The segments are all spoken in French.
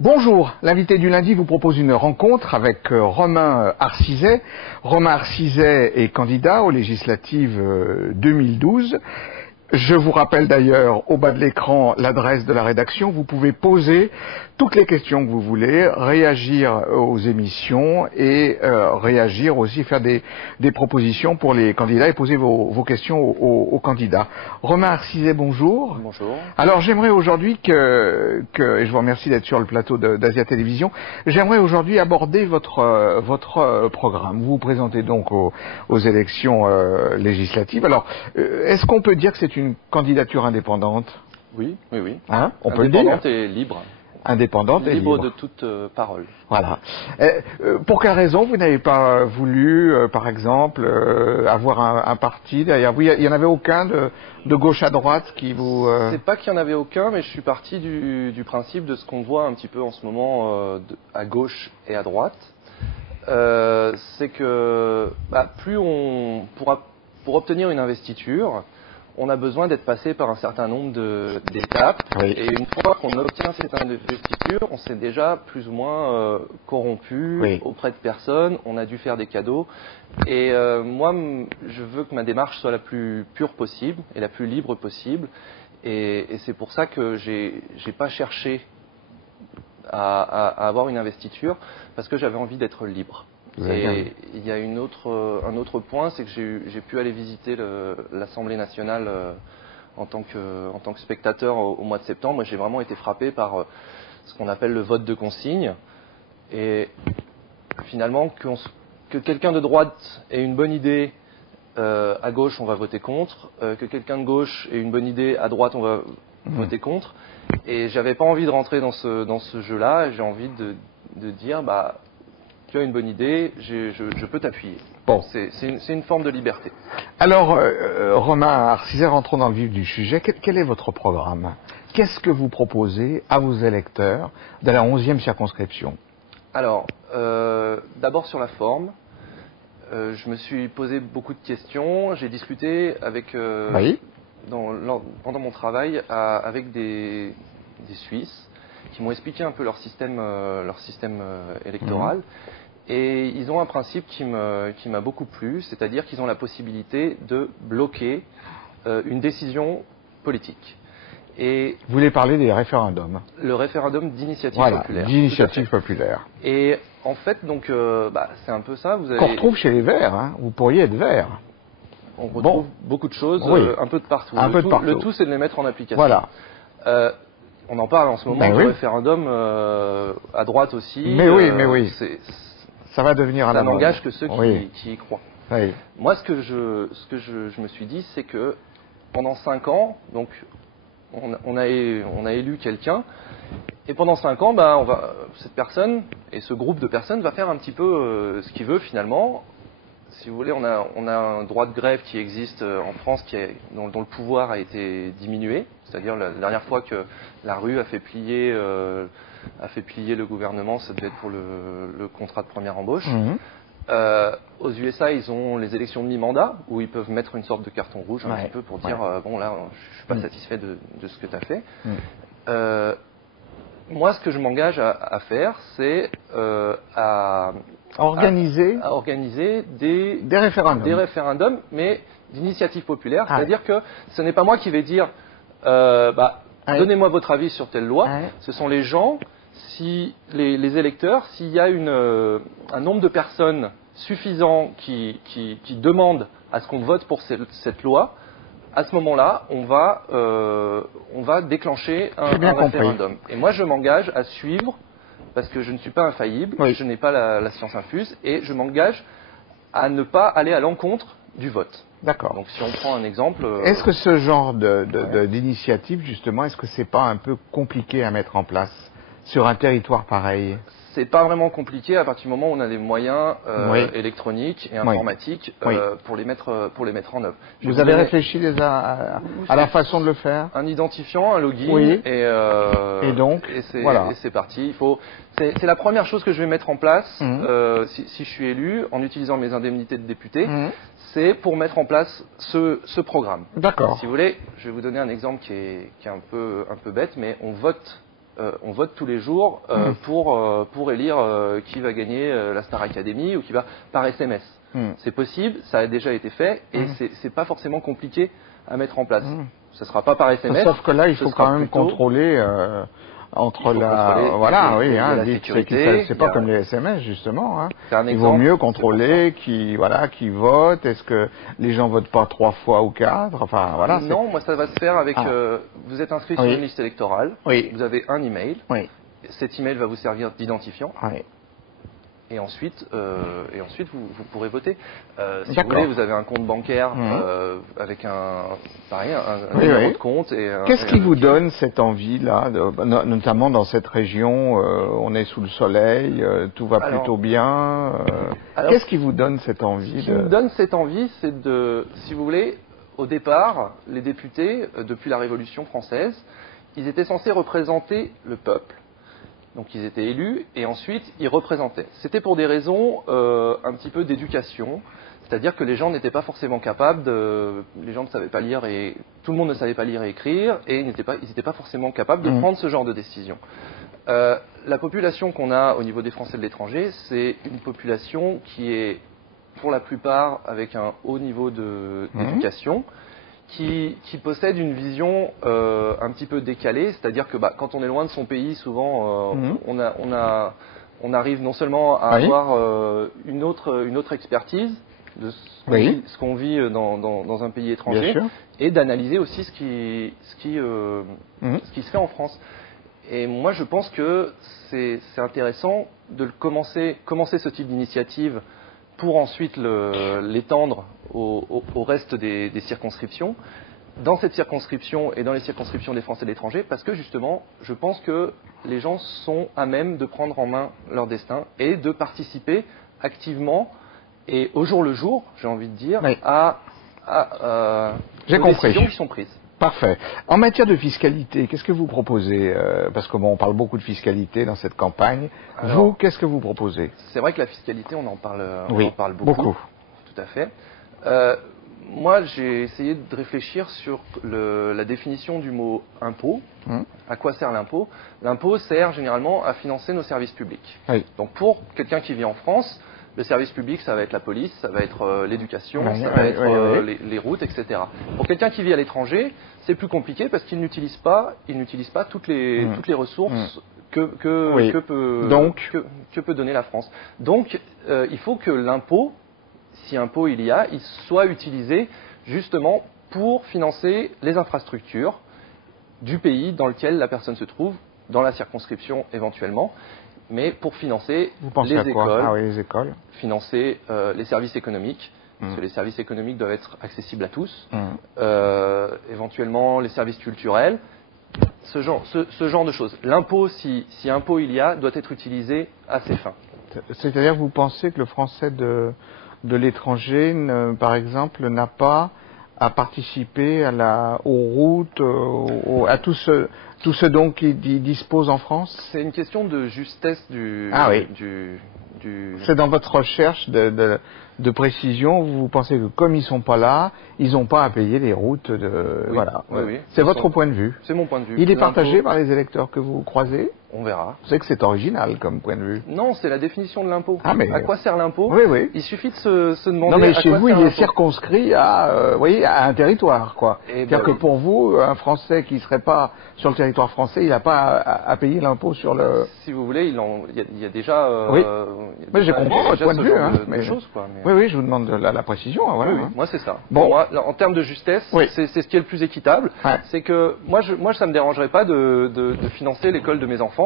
Bonjour, l'invité du lundi vous propose une rencontre avec Romain Arciset. Romain Arciset est candidat aux législatives 2012. Je vous rappelle d'ailleurs au bas de l'écran l'adresse de la rédaction. Vous pouvez poser toutes les questions que vous voulez, réagir aux émissions et réagir aussi, faire des propositions pour les candidats et poser vos questions aux candidats. Romain Arciset, bonjour. Bonjour. Alors j'aimerais aujourd'hui et je vous remercie d'être sur le plateau d'Asia Télévision, j'aimerais aujourd'hui aborder votre programme. Vous vous présentez donc aux élections législatives. Alors, est-ce qu'on peut dire que c'est une candidature indépendante? Oui. Hein, on peut le dire. Indépendante et libre. Indépendante et libre. Libre de toute parole. Voilà. Pour quelle raison vous n'avez pas voulu, par exemple, avoir un parti derrière vous? Il n'y en avait aucun de gauche à droite qui vous... C'est pas qu'il n'y en avait aucun, mais je suis parti du principe de ce qu'on voit un petit peu en ce moment à gauche et à droite. C'est que pour obtenir une investiture, on a besoin d'être passé par un certain nombre d'étapes. Oui. Et une fois qu'on obtient cette investiture, on s'est déjà plus ou moins corrompu Oui. auprès de personnes. On a dû faire des cadeaux. Et moi, je veux que ma démarche soit la plus pure possible et la plus libre possible. Et c'est pour ça que j'ai pas cherché à avoir une investiture, parce que j'avais envie d'être libre. Et il y a un autre point, c'est que j'ai pu aller visiter l'Assemblée nationale en tant que spectateur au mois de septembre. Moi, j'ai vraiment été frappé par ce qu'on appelle le vote de consigne. Et finalement, que quelqu'un de droite ait une bonne idée à gauche, on va voter contre. Que quelqu'un de gauche ait une bonne idée à droite, on va voter contre. Et j'avais pas envie de rentrer dans ce jeu-là. J'ai envie de dire, tu as une bonne idée, je peux t'appuyer. Bon. C'est une forme de liberté. Alors, Romain Arciset, rentrons dans le vif du sujet. Quel est votre programme? Qu'est-ce que vous proposez à vos électeurs de la 11e circonscription? Alors, d'abord sur la forme, je me suis posé beaucoup de questions. J'ai discuté avec, Oui. pendant mon travail avec des Suisses qui m'ont expliqué un peu leur système électoral. Et ils ont un principe qui m'a beaucoup plu, c'est-à-dire qu'ils ont la possibilité de bloquer une décision politique. Et vous voulez parler des référendums? Le référendum d'initiative populaire. Voilà, d'initiative populaire. Et en fait, donc, c'est un peu ça. Qu'on retrouve chez les Verts, hein. Vous pourriez être vert. On retrouve beaucoup de choses, oui. un peu de partout. Le tout, c'est de les mettre en application. Voilà. On en parle en ce moment du référendum à droite aussi. Mais oui. Ça va devenir un ça n'engage que ceux qui y croient. Oui. Moi, ce que je me suis dit, c'est que pendant 5 ans, donc on a élu quelqu'un, et pendant 5 ans, cette personne et ce groupe de personnes va faire un petit peu ce qu'il veut finalement. Si vous voulez, on a un droit de grève qui existe en France, dont le pouvoir a été diminué. C'est-à-dire la dernière fois que la rue a fait plier le gouvernement, ça devait être pour le contrat de première embauche. Aux USA, ils ont les élections de mi-mandat, où ils peuvent mettre une sorte de carton rouge un petit peu pour dire bon là, je suis pas satisfait de ce que tu as fait. Moi, ce que je m'engage à faire, c'est à organiser des référendums, mais d'initiative populaire. C'est-à-dire que ce n'est pas moi qui vais dire donnez-moi votre avis sur telle loi. Ce sont les gens, les électeurs, s'il y a un nombre de personnes suffisant qui demandent à ce qu'on vote pour cette loi, à ce moment-là, on va déclencher un référendum. Et moi, je m'engage à suivre, parce que je ne suis pas infaillible, je n'ai pas la science infuse, et je m'engage à ne pas aller à l'encontre du vote. D'accord. Donc, si on prend un exemple... Est-ce que ce genre d'initiative, justement, est-ce que c'est pas un peu compliqué à mettre en place sur un territoire pareil? C'est pas vraiment compliqué à partir du moment où on a des moyens électroniques et informatiques pour les mettre en œuvre. Vous avez réfléchi déjà à la façon de le faire? Un identifiant, un login, et donc c'est parti. C'est la première chose que je vais mettre en place si je suis élu en utilisant mes indemnités de député. C'est pour mettre en place ce programme. D'accord. Si vous voulez, je vais vous donner un exemple qui est un peu bête, mais on vote on vote tous les jours pour élire qui va gagner la Star Academy ou qui va par SMS. C'est possible, ça a déjà été fait et c'est pas forcément compliqué à mettre en place. Ce sera pas par SMS. Sauf que là, il faut quand même contrôler entre la sécurité. C'est pas comme les SMS justement. Hein. Il vaut mieux contrôler qui vote. Est-ce que les gens votent pas 3 fois ou 4? Enfin voilà. Non, moi ça va se faire avec. Vous êtes inscrit sur une liste électorale. Vous avez un email. Cet email va vous servir d'identifiant. Et ensuite, vous pourrez voter. Si vous voulez, vous avez un compte bancaire avec un numéro de compte. Qu'est-ce qui vous donne cette envie-là, notamment dans cette région, on est sous le soleil, tout va plutôt bien. Qu'est-ce qui vous donne cette envie? Ce qui me donne cette envie, c'est de, si vous voulez, au départ, les députés, depuis la Révolution française, ils étaient censés représenter le peuple. Donc ils étaient élus et ensuite ils représentaient. C'était pour des raisons un petit peu d'éducation, c'est-à-dire que les gens n'étaient pas forcément capables les gens ne savaient pas lire et tout le monde ne savait pas lire et écrire et ils n'étaient pas forcément capables de prendre ce genre de décision. La population qu'on a au niveau des Français de l'étranger, c'est une population qui est pour la plupart avec un haut niveau d'éducation. Qui possède une vision un petit peu décalée, c'est-à-dire que quand on est loin de son pays, souvent on arrive non seulement à avoir une autre expertise de ce qu'on vit dans un pays étranger, et d'analyser aussi ce qui se fait en France. Et moi, je pense que c'est intéressant de commencer ce type d'initiative pour ensuite l'étendre au reste des circonscriptions, dans cette circonscription et dans les circonscriptions des Français de l'étranger, parce que justement, je pense que les gens sont à même de prendre en main leur destin et de participer activement et au jour le jour, j'ai envie de dire, aux décisions qui sont prises. Parfait. En matière de fiscalité, qu'est-ce que vous proposez? Parce que on parle beaucoup de fiscalité dans cette campagne. Alors, vous, qu'est-ce que vous proposez? C'est vrai que la fiscalité, on en parle beaucoup. Tout à fait. Moi, j'ai essayé de réfléchir sur la définition du mot impôt. À quoi sert l'impôt? L'impôt sert généralement à financer nos services publics. Donc pour quelqu'un qui vit en France, le service public, ça va être la police, ça va être l'éducation, ça va être les routes, etc. Pour quelqu'un qui vit à l'étranger, c'est plus compliqué parce qu'il n'utilise pas toutes les ressources que peut donner la France. Donc, il faut que l'impôt, si impôt il y a, il soit utilisé justement pour financer les infrastructures du pays dans lequel la personne se trouve, dans la circonscription éventuellement, mais pour financer les écoles, financer les services économiques, parce que les services économiques doivent être accessibles à tous, éventuellement les services culturels, ce genre de choses. L'impôt, si impôt il y a, doit être utilisé à ces fins. C'est-à-dire que vous pensez que le français de l'étranger, par exemple, n'a pas à participer aux routes, à tout ce dont il dispose en France? C'est une question de justesse C'est dans votre recherche de précision, vous pensez que comme ils sont pas là, ils n'ont pas à payer les routes Oui. C'est votre point de vue. C'est mon point de vue. Il est partagé par les électeurs que vous croisez? On verra. Vous savez que c'est original comme point de vue. Non, c'est la définition de l'impôt. À quoi sert l'impôt? Oui. Il suffit de se demander. Non, mais chez vous, il est circonscrit à un territoire, quoi. C'est-à-dire que pour vous, un Français qui serait pas sur le territoire français, il n'a pas à payer l'impôt sur le. Si vous voulez, il y a déjà. Mais j'ai compris votre point de vue, Oui, je vous demande la précision. Voilà, oui. Moi, c'est ça. Bon. Moi, en termes de justesse, c'est ce qui est le plus équitable. C'est que moi, ça me dérangerait pas de financer l'école de mes enfants.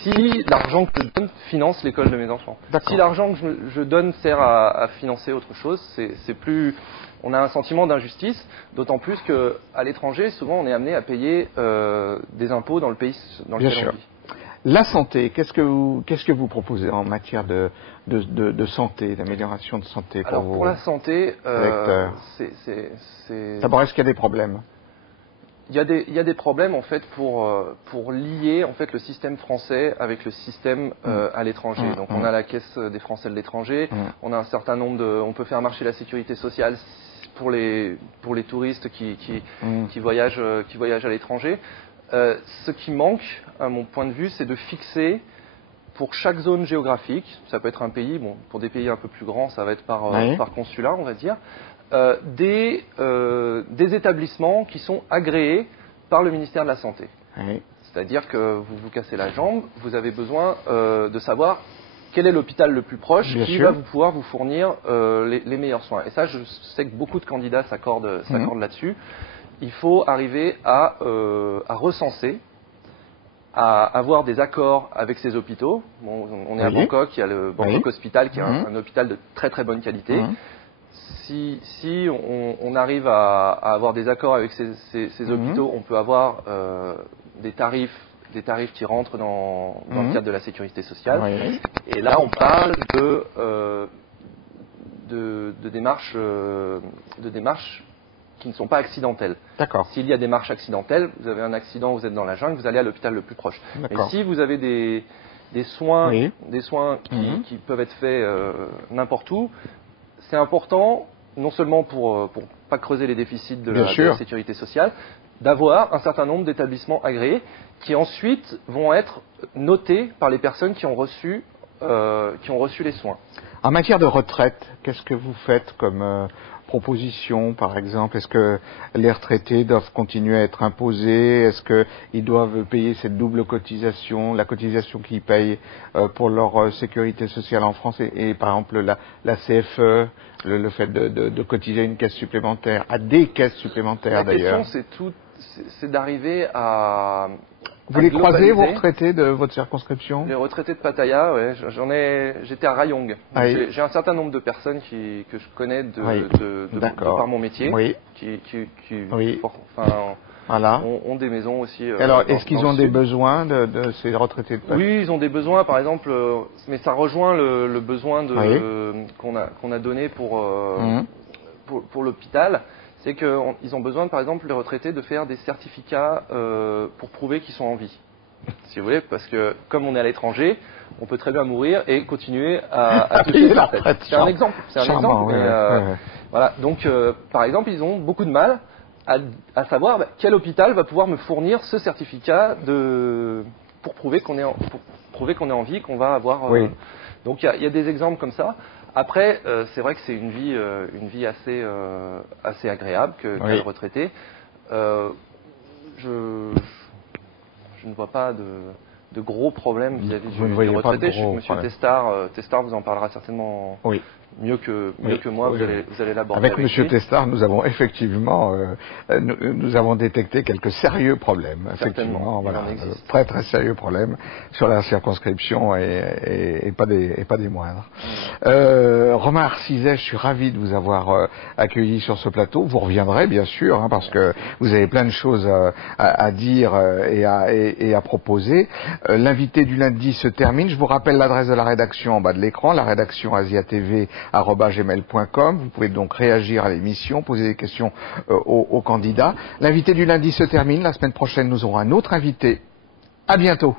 Si l'argent que je donne finance l'école de mes enfants. Si l'argent que je donne sert à financer autre chose, c'est plus. On a un sentiment d'injustice, d'autant plus qu'à l'étranger, souvent, on est amené à payer des impôts dans le pays dans lequel on vit. La santé, qu'est-ce que vous proposez en matière de santé, d'amélioration de santé pour vous? Pour la santé, D'abord, est-ce qu'il y a des problèmes? Il y a des problèmes en fait pour lier en fait le système français avec le système à l'étranger. Donc on a la caisse des Français de l'étranger, on a un certain nombre on peut faire marcher la sécurité sociale pour les touristes qui voyagent à l'étranger. Ce qui manque, à mon point de vue, c'est de fixer pour chaque zone géographique, ça peut être un pays, bon, pour des pays un peu plus grands, ça va être par consulat, on va dire, des établissements qui sont agréés par le ministère de la Santé. Oui. C'est-à-dire que vous vous cassez la jambe, vous avez besoin de savoir quel est l'hôpital le plus proche qui va pouvoir vous fournir les meilleurs soins. Et ça, je sais que beaucoup de candidats s'accordent là-dessus. Il faut arriver à recenser, à avoir des accords avec ces hôpitaux. Bon, on est à Bangkok, il y a le Bangkok Hospital qui est un hôpital de très très bonne qualité. Si on arrive à avoir des accords avec ces hôpitaux, on peut avoir des tarifs qui rentrent dans le cadre de la sécurité sociale. Et là, on parle de démarches qui ne sont pas accidentelles. S'il y a des marches accidentelles, vous avez un accident, vous êtes dans la jungle, vous allez à l'hôpital le plus proche. Mais si vous avez des soins qui peuvent être faits n'importe où, c'est important, non seulement pour pas creuser les déficits de la sécurité sociale, d'avoir un certain nombre d'établissements agréés qui ensuite vont être notés par les personnes qui ont reçu les soins. En matière de retraite, qu'est-ce que vous faites comme proposition, par exemple? Est-ce que les retraités doivent continuer à être imposés? Est-ce qu'ils doivent payer cette double cotisation, la cotisation qu'ils payent pour leur sécurité sociale en France et par exemple la CFE, le fait de cotiser une caisse supplémentaire, à des caisses supplémentaires d'ailleurs? La question, c'est d'arriver à... Vous les croisez, vos retraités de votre circonscription? Les retraités de Pattaya, oui. J'étais à Rayong. J'ai un certain nombre de personnes que je connais de par mon métier, qui ont des maisons aussi. Alors, est-ce qu'ils ont des besoins de ces retraités de Pattaya? Oui, ils ont des besoins, par exemple, mais ça rejoint le besoin qu'on a donné pour l'hôpital. C'est qu'ils ont besoin, par exemple, les retraités, de faire des certificats pour prouver qu'ils sont en vie. Si vous voulez, parce que comme on est à l'étranger, on peut très bien mourir et continuer à toucher la retraite. C'est un exemple. Voilà. Donc, par exemple, ils ont beaucoup de mal à savoir quel hôpital va pouvoir me fournir ce certificat pour prouver qu'on est en vie, qu'on va avoir. Donc, il y a des exemples comme ça. Après, c'est vrai que c'est une vie assez agréable qu'un retraité. Je ne vois pas de gros problèmes vis-à-vis du retraité. Je sais que M. Testard vous en parlera certainement mieux que moi. Vous allez l'aborder avec M. Testard, nous avons effectivement nous avons détecté quelques sérieux problèmes. Effectivement, voilà, très très sérieux problèmes sur la circonscription et pas des moindres. Romain Arcizet, je suis ravi de vous avoir accueilli sur ce plateau. Vous reviendrez bien sûr, parce que vous avez plein de choses à dire et à proposer. L'invité du lundi se termine. Je vous rappelle l'adresse de la rédaction en bas de l'écran, la rédaction asiatv@gmail.com. Vous pouvez donc réagir à l'émission, poser des questions aux candidats. L'invité du lundi se termine. La semaine prochaine, nous aurons un autre invité. À bientôt.